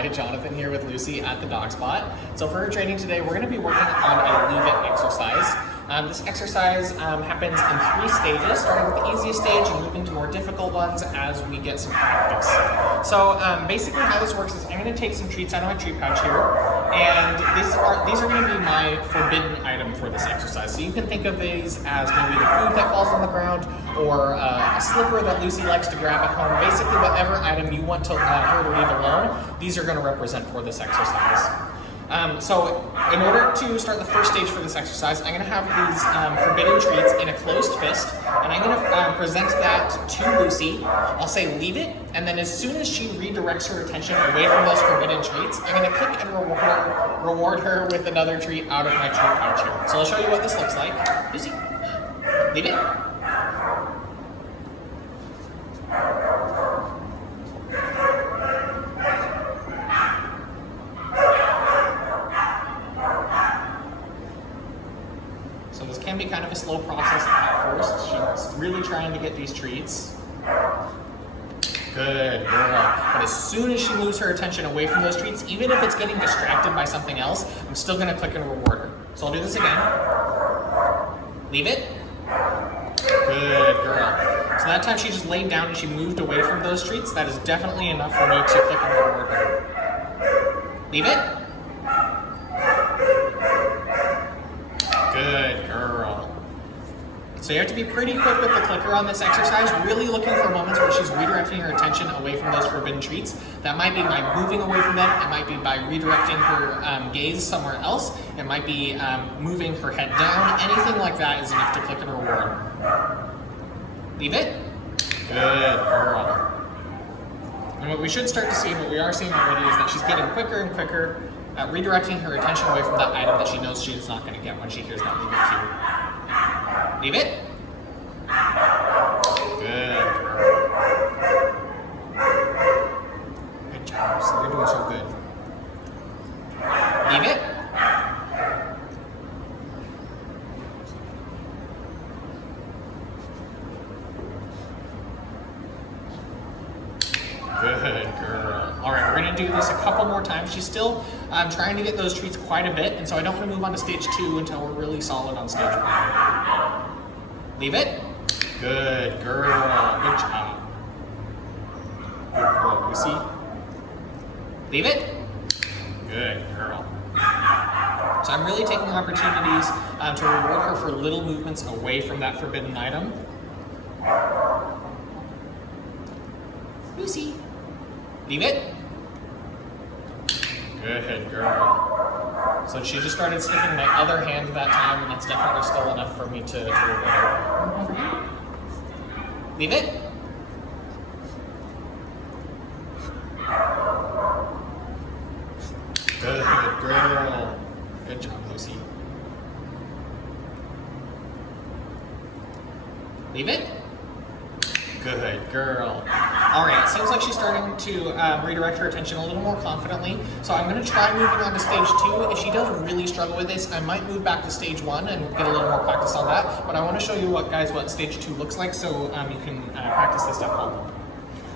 Hi, Jonathan here with Lucy at the Dog Spot. So for her training today, we're going to be working on a leave it exercise. This exercise happens in 3 stages, starting with the easiest stage and moving to more difficult ones as we get some practice. So basically how this works is I'm going to take some treats out of my treat pouch here, and these are going to be my forbidden item for this exercise. So you can think of these as maybe the food that falls on the ground, or a slipper that Lucy likes to grab at home. Basically whatever item you want her to leave alone, these are going to represent for this exercise. So in order to start the first stage for this exercise, I'm going to have these forbidden treats in a closed fist, and I'm going to present that to Lucy. I'll say leave it, and then as soon as she redirects her attention away from those forbidden treats, I'm going to click and reward her with another treat out of my treat pouch here. So I'll show you what this looks like. Lucy, leave it. So this can be kind of a slow process at first. She's really trying to get these treats. Good girl. But as soon as she moves her attention away from those treats, even if it's getting distracted by something else, I'm still going to click and reward her. So I'll do this again. Leave it. Good girl. So that time she just laid down and she moved away from those treats. That is definitely enough for me to click and reward her. Leave it. Good girl. So you have to be pretty quick with the clicker on this exercise, really looking for moments where she's redirecting her attention away from those forbidden treats. That might be by moving away from them, it might be by redirecting her gaze somewhere else, it might be moving her head down. Anything like that is enough to click and reward. Leave it. Good girl. And what we should start to see, what we are seeing already, is that she's getting quicker and quicker at redirecting her attention away from that item that she knows she's not going to get when she hears that leave it cue. Leave it. Good girl. Good job. So you're doing so good. Leave it. Good girl. All right, we're going to do this a couple more times. She's still trying to get those treats quite a bit, and so I don't want to move on to stage 2 until we're really solid on stage 1. Leave it. Good girl. Good job. Good girl, Lucy. Leave it. Good girl. So I'm really taking opportunities to reward her for little movements away from that forbidden item. Lucy. Leave it. Good girl. So she just started sniffing my other hand that time, and that's definitely still enough for me to reward her. Leave it. Good girl. Good job, Lucy. Leave it. Good girl. All right, seems like she's starting to redirect her attention a little more confidently. So I'm going to try moving on to stage 2. If she does really struggle with this, I might move back to stage 1 and get a little more practice on that. But I want to show you what stage 2 looks like, so you can practice this at home.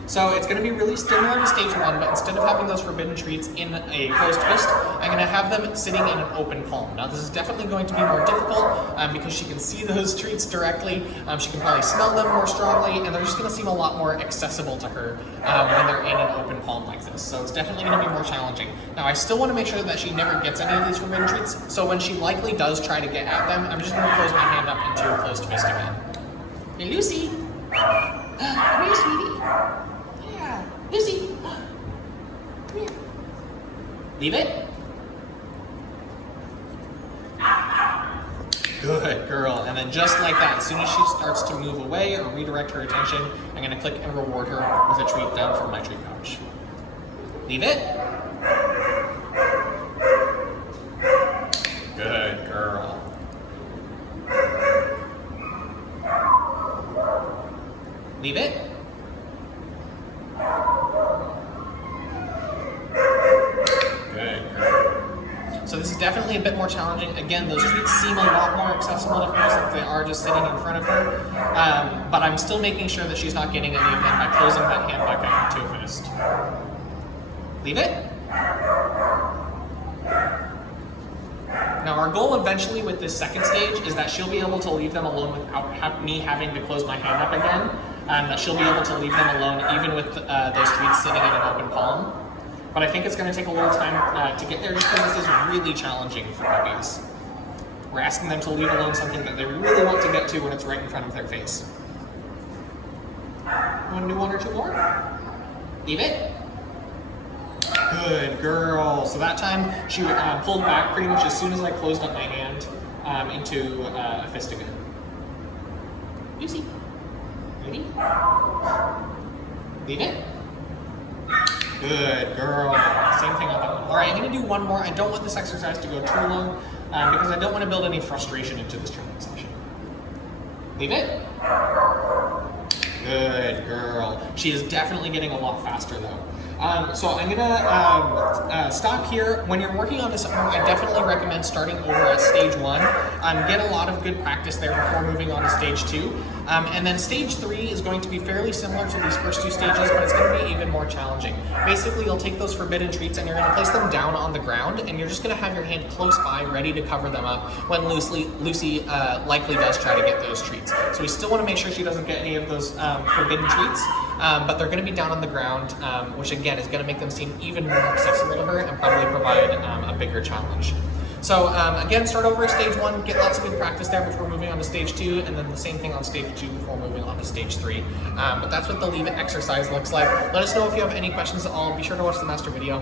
So it's going to be really similar to stage 1, but instead of having those forbidden treats in a closed fist, I'm going to have them sitting in an open palm. Now this is definitely going to be more difficult because she can see those treats directly, she can probably smell them more strongly, and they're just going to seem a lot more accessible to her when they're in an open palm like this. So it's definitely going to be more challenging. Now I still want to make sure that she never gets any of these forbidden treats, so when she likely does try to get at them, I'm just going to close my hand up into a closed fist again. Hey Lucy! Come here, sweetie. Lucy, come here. Leave it. Good girl. And then just like that, as soon as she starts to move away or redirect her attention, I'm going to click and reward her with a treat down from my treat pouch. Leave it. Good girl. Leave it. So this is definitely a bit more challenging. Again, those treats seem a lot more accessible to her since they are just sitting in front of her. But I'm still making sure that she's not getting any of them by closing that hand back up into a fist. Leave it. Now our goal eventually with this second stage is that she'll be able to leave them alone without me having to close my hand up again. That she'll be able to leave them alone even with those treats sitting in an open palm. But I think it's going to take a little time to get there just because this is really challenging for puppies. We're asking them to leave alone something that they really want to get to when it's right in front of their face. Want to do one or two more? Leave it. Good girl. So that time she pulled back pretty much as soon as I closed up my hand into a fist again. Lucy. Ready? Leave it. Good girl. Same thing on that one. All right, I'm going to do one more. I don't want this exercise to go too long because I don't want to build any frustration into this training session. Leave it. Good girl. She is definitely getting a lot faster though. So I'm gonna stop here. When you're working on this arm, I definitely recommend starting over at stage 1. Get a lot of good practice there before moving on to stage 2. And then stage 3 is going to be fairly similar to these first 2 stages, but it's going to be even more challenging. Basically, you'll take those forbidden treats and you're going to place them down on the ground, and you're just going to have your hand close by, ready to cover them up when Lucy likely does try to get those treats. So we still want to make sure she doesn't get any of those forbidden treats, but they're going to be down on the ground, which again is going to make them seem even more accessible to her and probably provide a bigger challenge. So again, start over at stage 1, get lots of good practice there before moving on to stage 2, and then the same thing on stage 2 before moving on to stage 3. But that's what the leave it exercise looks like. Let us know if you have any questions at all. Be sure to watch the master video.